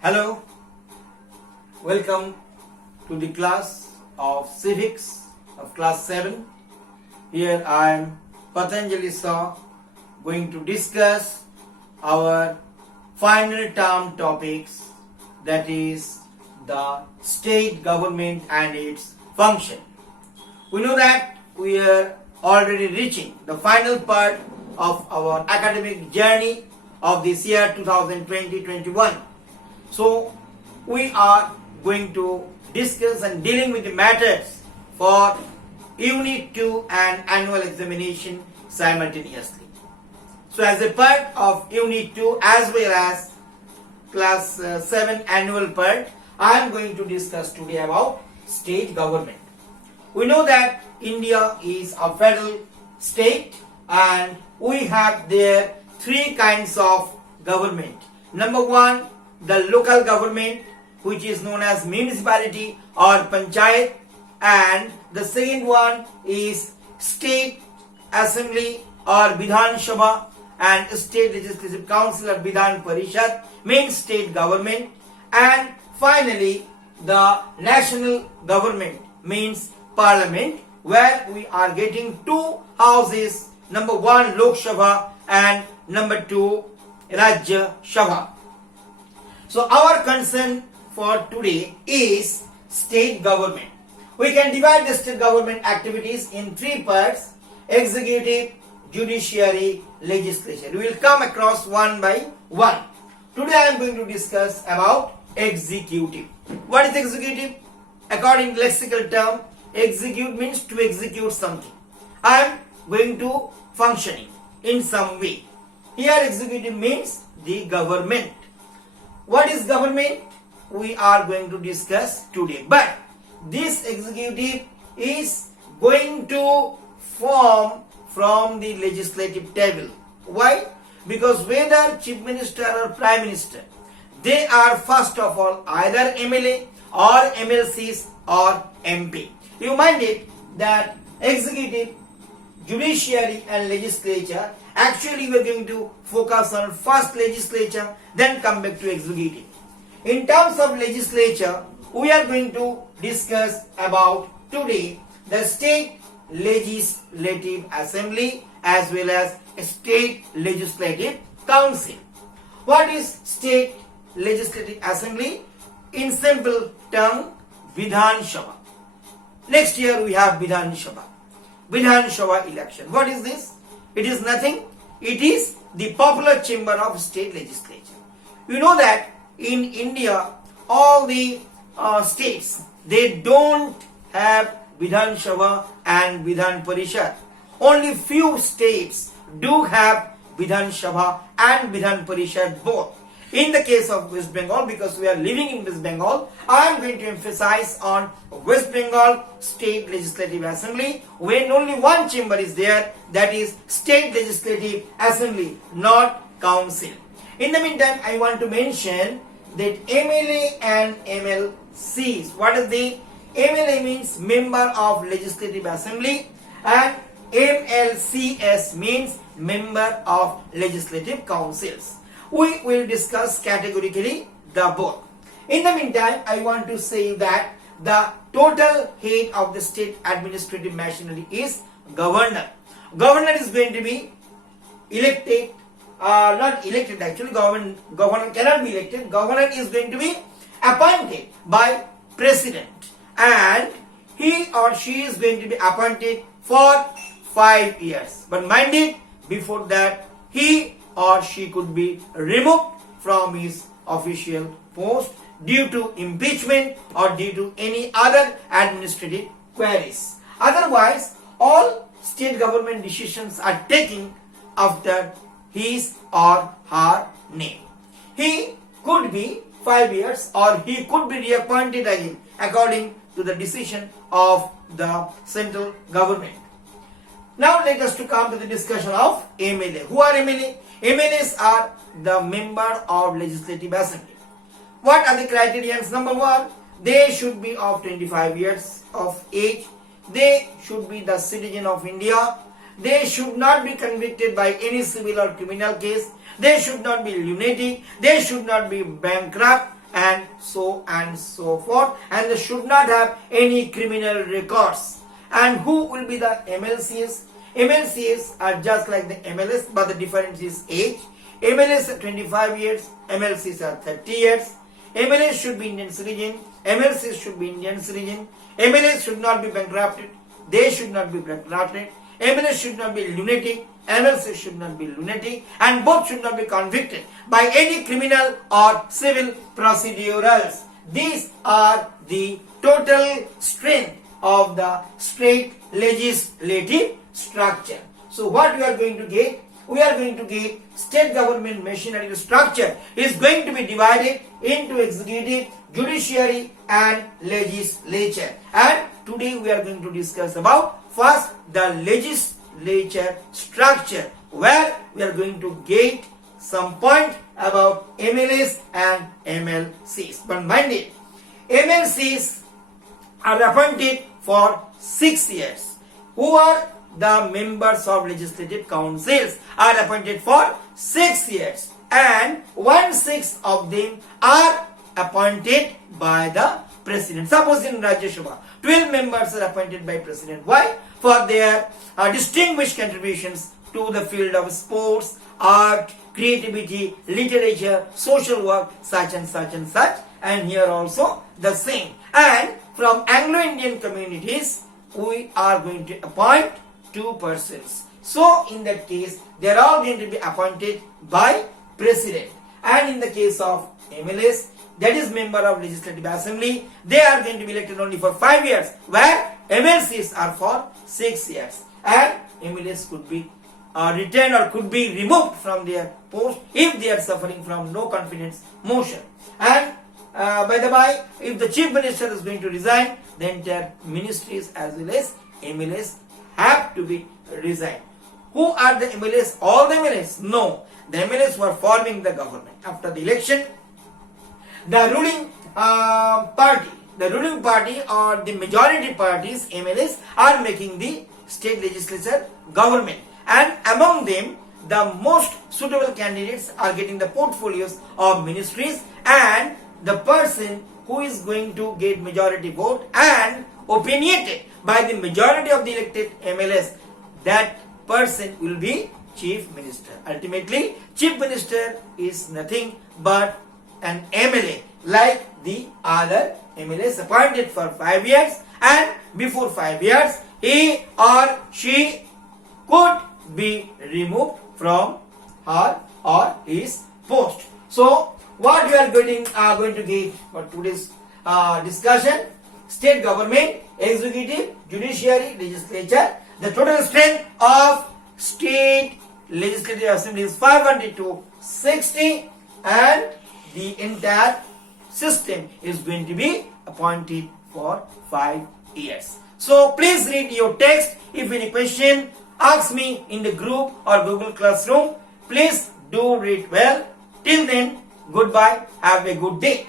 Hello, welcome to the class of Civics of class 7. Here I am Patanjali Sir going to discuss our final term topics, that is the state government and its function. We know that we are already reaching the final part of our academic journey of this year 2020-21. So we are going to discuss and dealing with the matters for Unit 2 and annual examination simultaneously. So as a part of Unit 2 as well as class 7 annual part, I am going to discuss today about state government. We know that India is a federal state and we have there three kinds of government. Number one, the local government, which is known as municipality or panchayat, and the second one is state assembly or Vidhan Sabha and state legislative council or Vidhan Parishad, means state government, and finally the national government means parliament, where we are getting two houses, number one Lok Sabha and number two Rajya Sabha. So our concern for today is state government. We can divide the state government activities in three parts: executive, judiciary, legislature. We will come across one by one. Today I am going to discuss about executive. What is executive? According to lexical term, execute means to execute something. I am going to functioning in some way. Here executive means the government. What is government? We are going to discuss today. But this executive is going to form from the legislative table. Why? Because whether chief minister or prime minister, they are first of all either MLA or MLCs or MP. You mind it that executive, judiciary and legislature, actually we are going to focus on first legislature, then come back to executive. In terms of legislature, we are going to discuss about today the state legislative assembly as well as state legislative council. What is state legislative assembly? In simple term, Vidhan Sabha. Next year we have Vidhan Sabha. Vidhan Sabha election. What is this? It is nothing. It is the popular chamber of state legislature. You know that in India, all the states, they don't have Vidhan Sabha and Vidhan Parishad. Only few states do have Vidhan Sabha and Vidhan Parishad both. In the case of West Bengal, because we are living in West Bengal, I am going to emphasize on West Bengal State Legislative Assembly, when only one chamber is there, that is State Legislative Assembly, not Council. In the meantime, I want to mention that MLA and MLCs. What is the MLA means member of Legislative Assembly and MLCS means member of Legislative Councils. We will discuss categorically the both. In the meantime, I want to say that the total head of the state administrative machinery is governor. Governor is going to be elected, not elected actually, governor cannot be elected. Governor is going to be appointed by president and he or she is going to be appointed for 5 years. But mind it, before that he or she could be removed from his official post due to impeachment or due to any other administrative queries. Otherwise, all state government decisions are taken after his or her name. He could be 5 years or he could be reappointed again according to the decision of the central government. Now let us to come to the discussion of MLA. Who are MLA? MLAs are the member of Legislative Assembly. What are the criterions? Number one, they should be of 25 years of age. They should be the citizen of India. They should not be convicted by any civil or criminal case. they should not be lunatic, they should not be bankrupt, and so forth, and they should not have any criminal records. And who will be the MLCs? MLCs are just like the MLS, but the difference is age. MLS are 25 years, MLCs are 30 years. MLS should be Indian citizen, MLCs should be Indian citizen. MLS should not be bankrupted, they should not be bankrupted. MLS should not be lunatic, MLC should not be lunatic, and both should not be convicted by any criminal or civil procedurals. These are the total strength of the state legislative structure. So what we are going to get? We are going to get state government machinery structure is going to be divided into executive, judiciary and legislature. And today we are going to discuss about first the legislature structure, where we are going to get some point about MLAs and MLCs. But mind it, MLCs are appointed for 6 years. Who are the members of legislative councils are appointed for 6 years, and 1/6 of them are appointed by the president. Suppose in Rajya Sabha, 12 members are appointed by president. Why? For their distinguished contributions to the field of sports, art, creativity, literature, social work, such and such and such. And here also the same. And from Anglo-Indian communities, we are going to appoint 2 persons. So in that case, they are all going to be appointed by president. And in the case of MLAs, that is member of Legislative Assembly, they are going to be elected only for 5 years, where MLCs are for 6 years. And MLAs could be retained or could be removed from their post if they are suffering from no confidence motion. And by the by, if the chief minister is going to resign, the entire ministries as well as MLAs have to be resigned. Who are the MLAs? All the MLAs? No. The MLAs were forming the government. After the election, the ruling party or the majority parties, MLAs, are making the state legislature government. And among them, the most suitable candidates are getting the portfolios of ministries, and the person who is going to get majority vote and opinionated by the majority of the elected MLAs, that person will be chief minister. Ultimately, chief minister is nothing but an MLA, like the other MLAs appointed for 5 years, and before 5 years, he or she could be removed from her or his post. So, what we are going to get for today's discussion: state government, executive, judiciary, legislature. The total strength of state legislative assembly is 500 to 60, and the entire system is going to be appointed for 5 years. So please read your text. If any question, ask me in the group or Google Classroom. Please do read well. Till then, goodbye. Have a good day.